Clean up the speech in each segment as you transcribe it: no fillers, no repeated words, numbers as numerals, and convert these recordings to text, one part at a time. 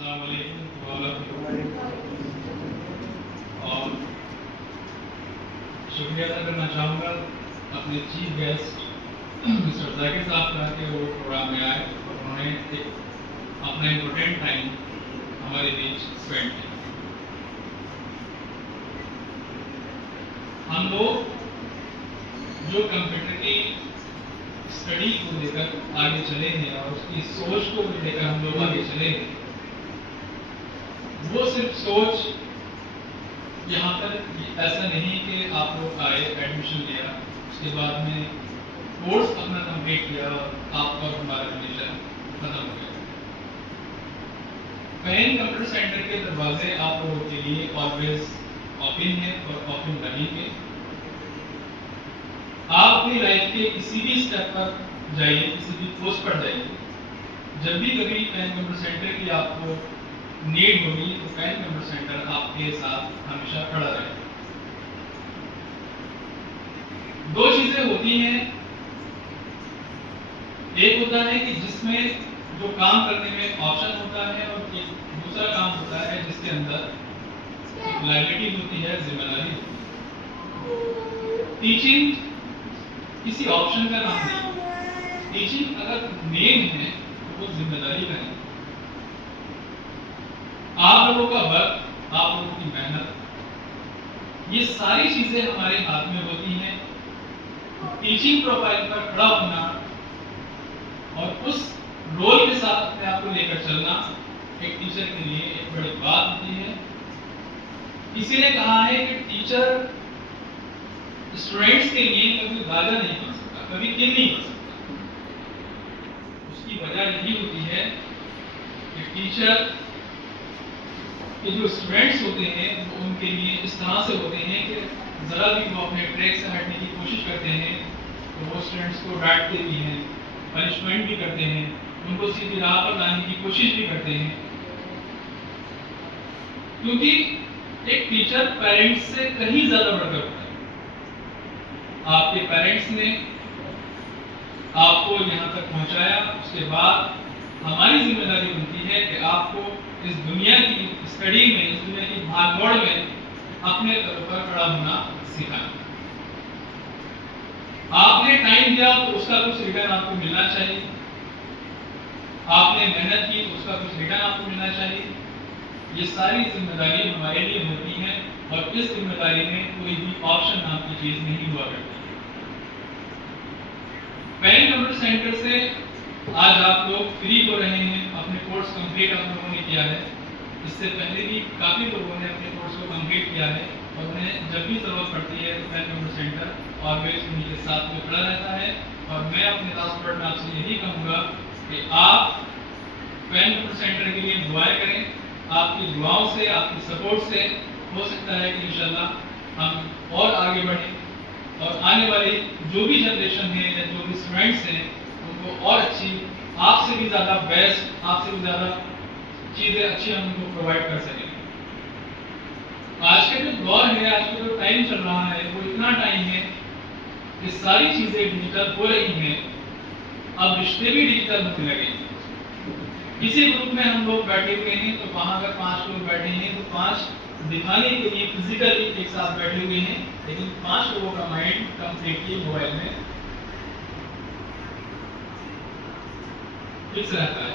अस्सलाम वालेकुम और शुक्रिया अदा करना चाहूँगा अपने चीफ गेस्ट मिस्टर जाकिर साहब का कि वो प्रोग्राम में आए और उन्होंने एक अपना इम्पोर्टेंट टाइम हमारे बीच स्पेंड किया। हम लोग जो कंप्यूटर की स्टडी को लेकर आगे चले हैं और उसकी सोच को लेकर हम लोग आगे चले हैं, वो सिर्फ सोच यहाँ पर ऐसा नहीं कि आप लोग आए, एडमिशन लिया, उसके बाद में कोर्स अपना कंप्लीट किया और आपका हमारा रिलेशन खत्म हो गया। पैन कंप्यूटर सेंटर के दरवाजे आप लोगों के लिए ऑलवेज ओपन है और ओपन रहेंगे। आप अपनी लाइफ के किसी भी स्टेप पर जाइए, किसी भी पोस्ट पर जाइए, जब भी कभी पैन कंप्यूटर सेंटर की आपको नीड होगी तो पैन कंप्यूटर सेंटर आपके साथ हमेशा खड़ा रहेगा। दो चीजें होती हैं, एक होता है कि जिसमें जो काम करने में ऑप्शन होता है और एक दूसरा काम होता है जिसके अंदर लायबिलिटी होती है, जिम्मेदारी होती है। टीचिंग किसी ऑप्शन का नाम नहीं, टीचिंग अगर नेम है तो वो जिम्मेदारी का नहीं। आप लोगों का वक्त, आप लोगों की मेहनत, ये सारी चीजें हमारे हाथ में होती हैं। टीचिंग प्रोफाइल पर खड़ा होना और उस रोल के साथ अपने आप को लेकर चलना एक टीचर के लिए एक बड़ी बात होती है। किसी ने कहा है कि टीचर स्टूडेंट्स के लिए कभी राजा नहीं बन सकता, कभी किंग नहीं बन सकता। उसकी वजह यही होती है कि टीचर के जो स्टूडेंट्स होते हैं वो उनके लिए इस तरह से होते हैं कि जरा भी वो अपने ट्रैक से हटने की कोशिश करते हैं तो वो स्टूडेंट्स को डांटते भी हैं, पनिशमेंट भी करते हैं, उनको सीधी राह पर लाने की कोशिश भी करते हैं। क्योंकि एक टीचर पेरेंट्स से कहीं ज्यादा बढ़कर होता है। आपके पेरेंट्स ने आपको यहाँ तक पहुंचाया, उसके बाद हमारी जिम्मेदारी बनती है कि आपको इस दुनिया की स्टडी में, इस दुनिया की भागदौड़ में अपने पैरों पर खड़ा होना सिखाना। आपने टाइम दिया तो उसका कुछ रिटर्न आपको मिलना चाहिए, आपने मेहनत की तो उसका कुछ रिटर्न आपको मिलना चाहिए। ये सारी जिम्मेदारी हमारे लिए होती है और इस जिम्मेदारी में कोई भी ऑप्शन नाम की चीज नहीं हुआ करती। पैन कंप्यूटर सेंटर से आज आप लोग फ्री हो रहे हैं, अपने कोर्स कंप्लीट आप लोगों ने किया है। इससे पहले भी काफी लोगों ने अपने कोर्स को कंप्लीट किया है और उन्हें जब भी जरूरत पड़ती है तो पैन कंप्यूटर सेंटर ऑलवेज उनके साथ में खड़ा रहता है। और मैं अपने लास्ट वर्ड में आपसे यही कहूँगा कि आप पैन कंप्यूटर सेंटर के लिए दुआएं करें। आपकी दुआओं से, आपकी सपोर्ट से हो सकता है कि इंशाल्लाह हम और आगे बढ़ें और आने वाली जो भी जनरेशन है या जो भी स्टूडेंट्स हैं उनको और अच्छी, आपसे भी ज़्यादा बेस्ट, आपसे भी ज़्यादा चीज़ें अच्छी हम उनको प्रोवाइड कर सकें। आज का जो दौर है, आज का जो टाइम चल रहा है वो इतना टाइम है कि सारी चीज़ें डिजिटल हो रही हैं। अब रिश्ते भी डिजिटल होने लगे। किसी ग्रुप में हम लोग बैठे हुए हैं तो वहां अगर 5 लोग बैठे हैं तो 5 दिखाने के लिए फिजिकली एक साथ बैठे हुए हैं, लेकिन 5 लोगों का माइंड कंप्लीटली मोबाइल में फिक्स रहता है।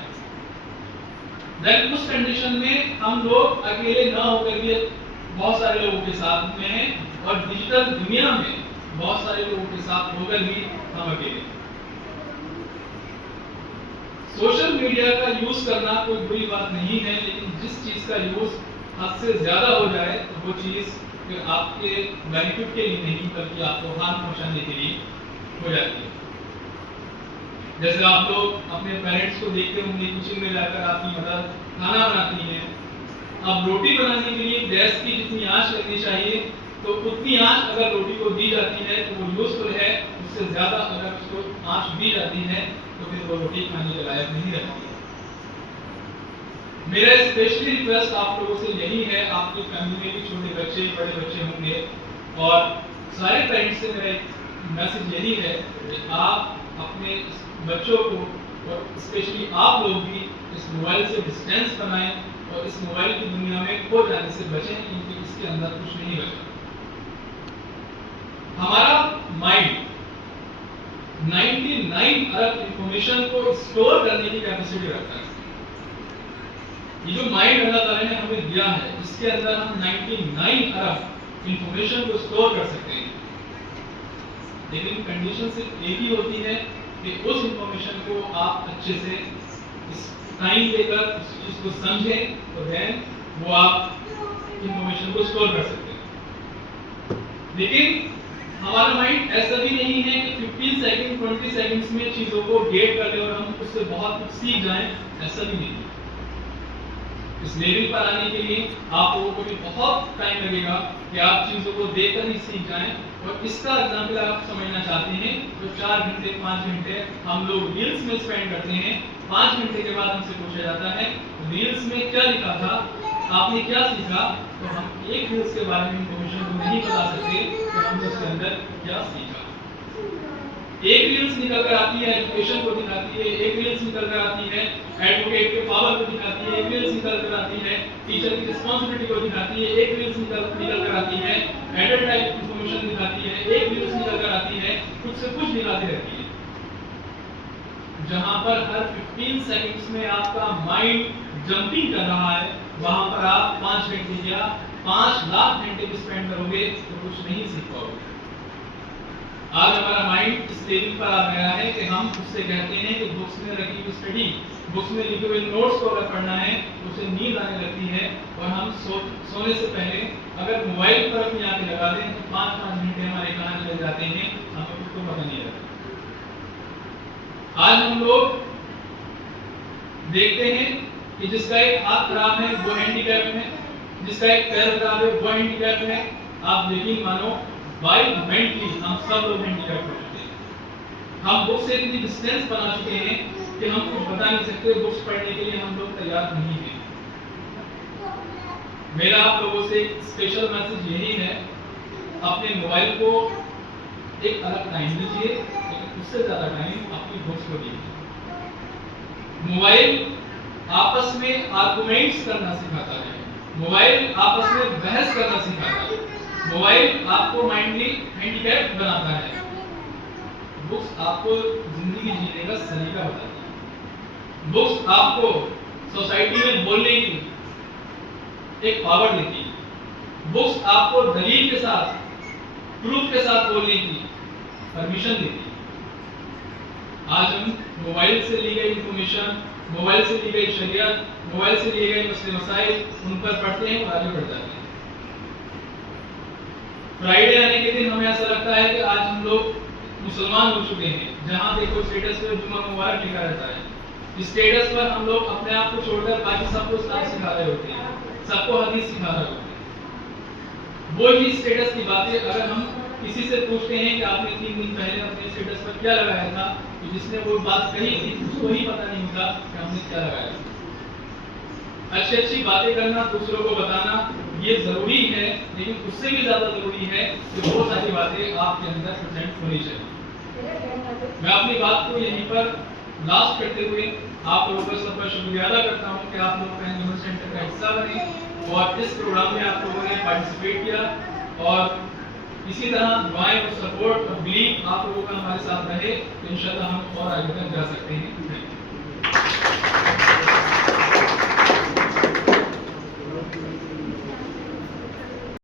देन उस कंडीशन में हम लोग अकेले ना होकर के बहुत सारे लोगों के साथ में हैं और डिजिटल दुनिया में बहुत सारे लोगों के साथ होकर भी हम अकेले। सोशल मीडिया का यूज करना कोई बुरी बात नहीं है, लेकिन जिस चीज का यूज हद से ज्यादा हो जाए तो वो चीज फिर आपके बेनिफिट के लिए नहीं बल्कि आपको हार्म पहुंचाने के लिए हो जाती है। जैसे आप लोग अपने पेरेंट्स को देखते होंगे किचन में जाकर आपकी मदर खाना बनाती है। अब रोटी बनाने के लिए गैस की जितनी आंच लगनी चाहिए तो उतनी आंच अगर रोटी को दी जाती है तो वो यूजफुल है, उससे ज्यादा अगर उसको आंच दी जाती है तो फिर वो रोटी खाने के लायक नहीं रहती है। मेरा स्पेशली रिक्वेस्ट आप लोगों से यही है, आपकी फैमिली में भी छोटे बच्चे, बड़े बच्चे होंगे और सारे पेरेंट्स से मेरा एक मैसेज यही है कि आप अपने बच्चों को और स्पेशली आप लोग भी इस मोबाइल से डिस्टेंस बनाएं और इस मोबाइल की दुनिया में खो जाने से बचें, क्योंकि इसके अंदर कुछ नहीं बचा। हमारा माइंड 99 अरब इंफॉर्मेशन को स्टोर करने की कैपेसिटी रखता है। ये जो माइंड अल्लाह ताला ने हमें दिया है, इसके अंदर हम 99 अरब इंफॉर्मेशन को स्टोर कर सकते हैं। लेकिन कंडीशन सिर्फ एक ही होती है कि उस इंफॉर्मेशन को आप अच्छे से टाइम देकर उस चीज को समझें, तो देन वो आप इंफॉर्मेशन को स्टोर कर सकते हैं। लेकिन हमारा माइंड ऐसा भी नहीं है कि 15 सेकंड 20 सेकंड्स में चीजों को गेट कर ले और हम उससे बहुत कुछ सीख जाएं, ऐसा भी नहीं है। इस लेवल पर आने के लिए आप लोगों को भी बहुत टाइम लगेगा कि आप चीजों को देखकर ही सीख जाएं। और इसका एग्जाम्पल आप समझना चाहते हैं तो 4 घंटे 5 घंटे हम लोग रील्स में स्पेंड करते हैं। 5 घंटे के बाद हमसे पूछा जाता है रील्स में क्या लिखा था, आपने क्या सीखा, तो हम एक रील्स के बारे में इंफॉर्मेशन को नहीं बता सकते कि हमने उसके अंदर क्या सीखा। एक रील्स निकल कर आती है एजुकेशन को दिखाती है, एक रील्स निकल कर आती है एडवोकेट के पावर को दिखाती है, एक रील्स निकल कर आती है टीचर की रिस्पांसिबिलिटी को दिखाती है, एक रील्स निकल कर आती है एडल्ट टाइप इंफॉर्मेशन दिखाती है, एक रील्स निकल कर आती है कुछ से कुछ दिखाती रहती है। जहां पर हर 15 सेकंड्स में आपका माइंड जंपिंग कर रहा है, वहां पर आप 5 घंटे या 5 लाख घंटे भी स्पेंड करोगे तो कुछ नहीं सीख पाओगे। आज हमारा माइंड इस लेवल पर आ गया है कि हम उससे कहते हैं कि बुक्स में रखी हुई स्टडी, बुक्स में लिखे हुए नोट्स को अगर पढ़ना है तो उसे नींद आने लगती है और हम सोने से पहले अगर मोबाइल पर अपनी आंखें लगा दें तो 5-5 घंटे हमारे कहाँ निकल जाते हैं, हमें खुद को पता नहीं लगता। आज हम लोग देखते हैं कि जिसका एक हाथ खराब है वो हैंडीकैप है, जिसका एक पैर खराब है वो हैंडीकैप है। आप यकीन मानो मेंटली हम सब लोग हैंडीकैप हो चुके हैं। हम बुक से इतनी डिस्टेंस बना चुके हैं कि हम कुछ बता नहीं सकते, बुक्स पढ़ने के लिए हम लोग तैयार नहीं हैं। मेरा आप लोगों से एक स्पेशल मैसेज यही है, अपने मोबाइल को एक अलग टाइम दीजिए, लेकिन उससे ज्यादा टाइम अपनी बुक्स को दीजिए। मोबाइल आपस में आर्गुमेंट्स करना सिखाता है, मोबाइल आपस में बहस करना सिखाता है, मोबाइल आपको माइंडली हैंडीकैप बनाता है। बुक्स आपको जिंदगी जीने का सलीका बताती है। बुक्स आपको सोसाइटी में बोलने की एक पावर देती है। बुक्स आपको दलील के साथ, प्रूफ के साथ बोलने की परमिशन देती है। आज हम मोबाइल से ली गई इंफॉर्मेशन, मोबाइल से ली गई शरीयत, मोबाइल से लिए गए मसले मसाइल उन पर पढ़ते हैं और आगे बढ़ जाते हैं। फ्राइडे आने के दिन हमें ऐसा लगता है कि आज हम लोग मुसलमान हो चुके हैं। जहां देखो स्टेटस पे जुम्मा मुबारक लिखा रहता है। स्टेटस पर हम लोग अपने आप को छोड़कर बाकी सबको इस्लाम सिखा रहे होते हैं, सबको हदीस सिखा रहे होते हैं। वो ही स्टेटस की बातें अगर हम किसी से पूछते हैं कि आपने 3 दिन पहले अपने स्टेटस पर क्या लगाया था, तो जिसने वो बात कही थी उसको ही पता नहीं होता कि हमने क्या लगाया था। अच्छी अच्छी बातें करना, दूसरों को बताना ये जरूरी है, लेकिन उससे भी ज्यादा जरूरी है कि वो सारी बातें आपके अंदर प्रेजेंट होनी चाहिए। मैं अपनी बात को यहीं पर लास्ट करते हुए आप लोगों का सबका शुक्रिया अदा करता हूं कि आप लोग एनिमल सेंटर का हिस्सा बने और इस प्रोग्राम में आप लोगों ने पार्टिसिपेट किया। और इसी तरह दुआएं और सपोर्ट और बिलीव आप लोगों का हमारे साथ रहे तो इंशाल्लाह हम और आगे तक जा सकते हैं।